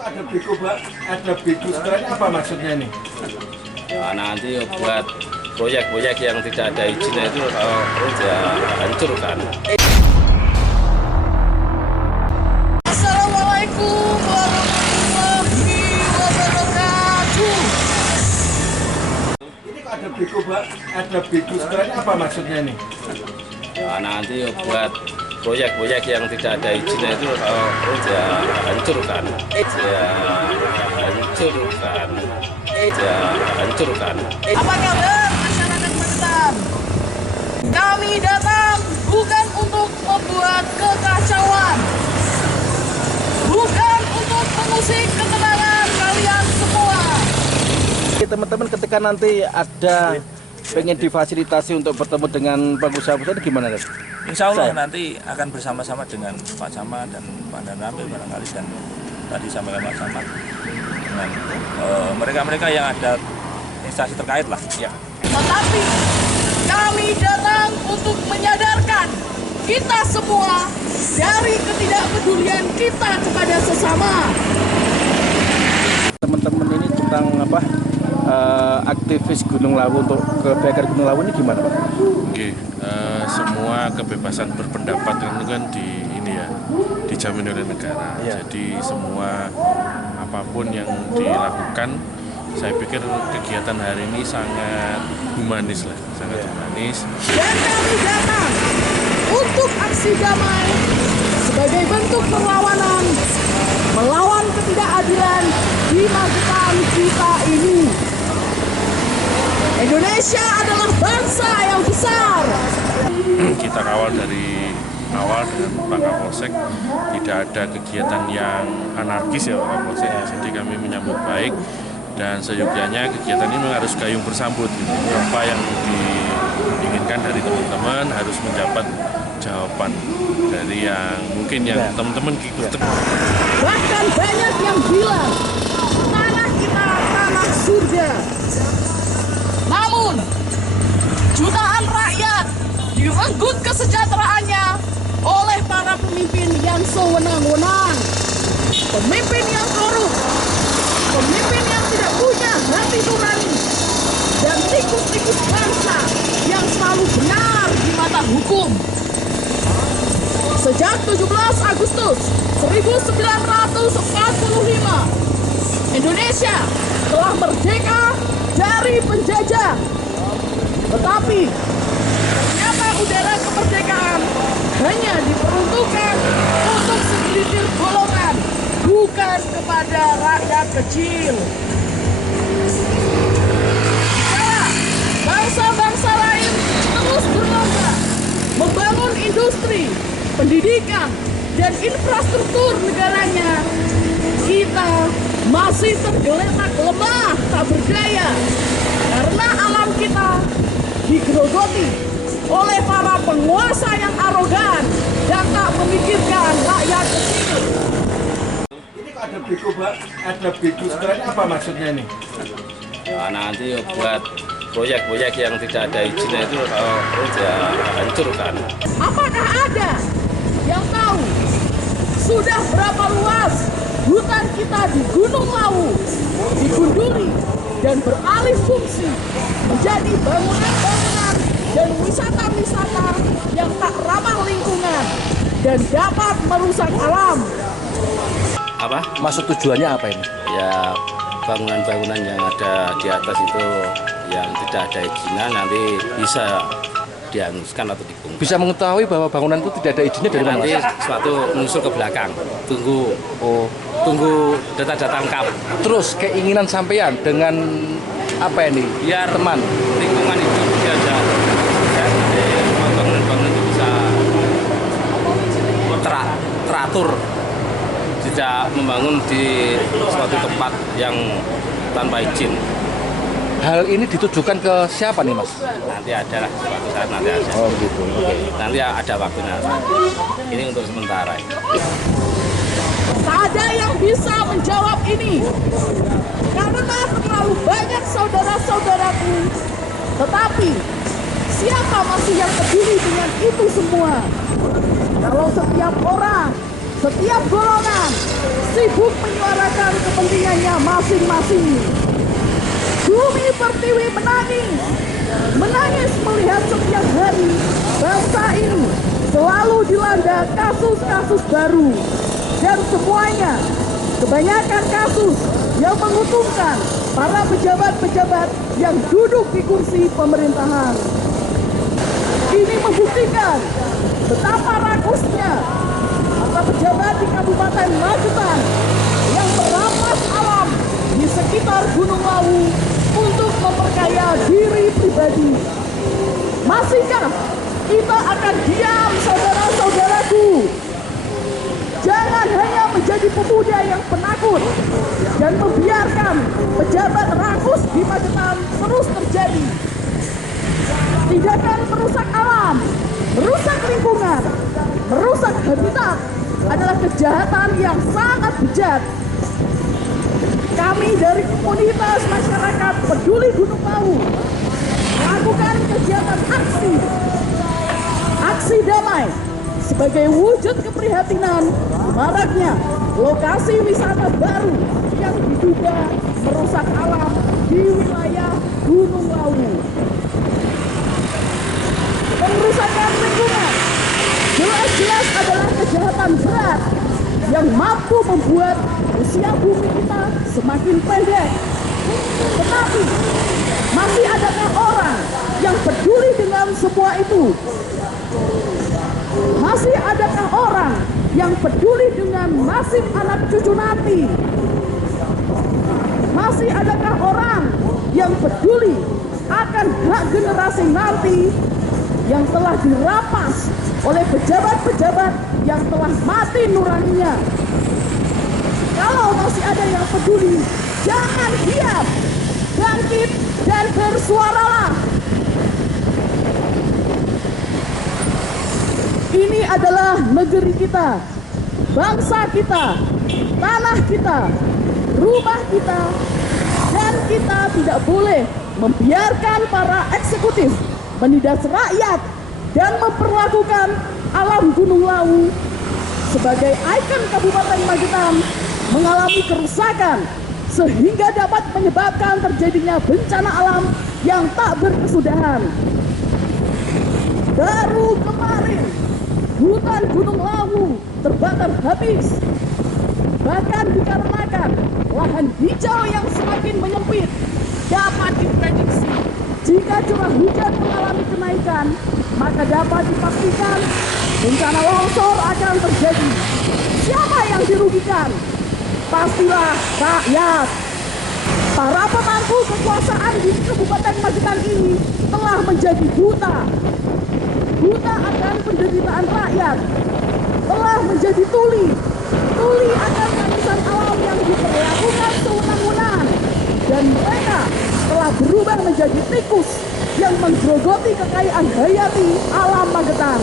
Ada biku sekarang apa maksudnya nih? Nah, nanti buat proyek-proyek yang tidak ada izinnya itu ya hancurkan. Assalamualaikum warahmatullahi wabarakatuh. Ini ada biku sekarang apa maksudnya nih? Nah, nanti buat proyek-proyek yang tidak ada izinnya itu ya hancurkan. Hancurkan. Apa kabar masyarakat Medan? Kami datang bukan untuk membuat kekacauan, bukan untuk mengusik ketenangan kalian semua. Teman-teman, ketika nanti ada pengen difasilitasi untuk bertemu dengan pengusaha-pengusaha itu gimana, Mas? Insya Allah nanti akan bersama-sama dengan Pak Camat dan Pak Danramil barangkali, dan tadi sampaikan Pak Camat dengan mereka-mereka yang ada instansi terkait lah. Ya. Tetapi kami datang untuk menyadarkan kita semua dari ketidakpedulian kita kepada sesama. Teman-teman ini tentang apa, aktivis Gunung Lawu untuk kebaikan Gunung Lawu ini gimana, Pak? Oke, semua kebebasan berpendapat itu kan dijamin oleh negara. Ya. Jadi semua apapun yang dilakukan, saya pikir kegiatan hari ini sangat humanis lah, sangat humanis. Dan kami datang untuk aksi damai sebagai bentuk perlawanan melawan ketidakadilan di Magetan kita ini. Indonesia adalah bangsa yang besar. Kita kawal dari awal dengan Pak Kapolsek, tidak ada kegiatan yang anarkis ya Pak Kapolsek. Jadi kami menyambut baik dan seyogyanya kegiatan ini memang harus gayung bersambut. Gitu. Apa yang diinginkan dari teman-teman harus mendapat jawaban dari yang mungkin yang teman-teman ikut. Bahkan banyak yang bilang tanah kita tanah surga. Namun jutaan rakyat direnggut kesejahteraannya oleh para pemimpin yang sewenang-wenang, pemimpin yang korup, pemimpin yang tidak punya hati nurani, dan tikus-tikus bangsa yang selalu benar di mata hukum. Sejak 17 Agustus 1945, Indonesia telah merdeka dari penjajah. Tetapi ternyata udara kemerdekaan hanya diperuntukkan untuk segelintir golongan, bukan kepada rakyat kecil. Sekarang bangsa-bangsa lain terus berlomba membangun industri, pendidikan, dan infrastruktur negaranya. Kita masih tergeletak lemah, tak berdaya, karena alam kita digerogoti oleh para penguasa yang arogan dan tak memikirkan rakyat kecil. Ini ada biku sekarang apa maksudnya nih? Nah, nanti buat proyek-proyek yang tidak ada izinnya itu ya hancurkan. Apakah ada yang tahu sudah berapa luas hutan kita di Gunung Lawu digunduli dan beralih fungsi menjadi bangunan-bangunan dan wisata-wisata yang tak ramah lingkungan dan dapat merusak alam? Apa? Maksud tujuannya apa ini? Ya bangunan-bangunan yang ada di atas itu yang tidak ada izinnya nanti bisa dihanguskan atau dibongkar. Bisa mengetahui bahwa bangunan itu tidak ada izinnya dari mana? Nanti suatu menyusul ke belakang, tunggu data-data lengkap. Terus keinginan sampean dengan apa ini? Biar teman lingkungan itu bisa bangunan-bangunan itu bisa teratur, tidak membangun di suatu tempat yang tanpa izin. Hal ini ditujukan ke siapa nih, Mas? Nanti ada lah, suatu saat nanti ada. Oh gitu. Oke. Nanti ada waktunya. Ini untuk sementara. Tak ada yang bisa menjawab ini karena terlalu banyak saudara-saudaraku. Tetapi siapa masih yang peduli dengan itu semua? Kalau setiap orang Setiap golongan sibuk menyuarakan kepentingannya masing-masing. Bumi Pertiwi menangis melihat setiap hari bangsa ini selalu dilanda kasus-kasus baru. Dan semuanya, kebanyakan kasus yang menguntungkan para pejabat-pejabat yang duduk di kursi pemerintahan. Ini membuktikan betapa rakusnya para pejabat di Kabupaten Magetan yang merampas alam di sekitar Gunung Lawu untuk memperkaya diri pribadi. Masihkah kita akan diam, saudara-saudaraku? Jangan hanya menjadi pemuda yang penakut dan membiarkan pejabat rakus di Magetan terus terjadi. Tindakan merusak alam, merusak lingkungan, merusak habitat adalah kejahatan yang sangat bejat. Kami dari komunitas masyarakat peduli Gunung Lawu melakukan kegiatan aksi damai sebagai wujud keprihatinan maraknya lokasi wisata baru yang diduga merusak alam di wilayah Gunung Lawu. Pengrusakan lingkungan jelas-jelas adalah kejahatan berat yang mampu membuat usia bumi kita semakin pendek. Tetapi masih adakah orang yang peduli dengan semua itu? Masih adakah orang yang peduli dengan nasib anak cucu nanti? Masih adakah orang yang peduli akan hak generasi nanti yang telah dirampas oleh pejabat-pejabat yang telah mati nuraninya? Kalau masih ada yang peduli, jangan diam, bangkit dan bersuaralah. Ini adalah negeri kita, bangsa kita, tanah kita, rumah kita, dan kita tidak boleh membiarkan para eksekutif menindas rakyat dan memperlakukan alam Gunung Lawu sebagai ikon Kabupaten Magetan mengalami kerusakan sehingga dapat menyebabkan terjadinya bencana alam yang tak berkesudahan. Baru kemarin hutan Gunung Lawu terbakar habis, bahkan dikarenakan lahan hijau yang semakin menyempit. Dapat diprediksi jika curah hujan mengalami kenaikan, maka dapat dipastikan bencana longsor akan terjadi. Siapa yang dirugikan? Pastilah rakyat. Para pemangku kekuasaan di Kabupaten Magetan ini telah menjadi buta akan penderitaan rakyat, telah menjadi tuli akan tangisan alam yang diperlakukan sewenang-wenang, dan mereka telah berubah menjadi tikus yang menggerogoti kekayaan hayati alam Magetan.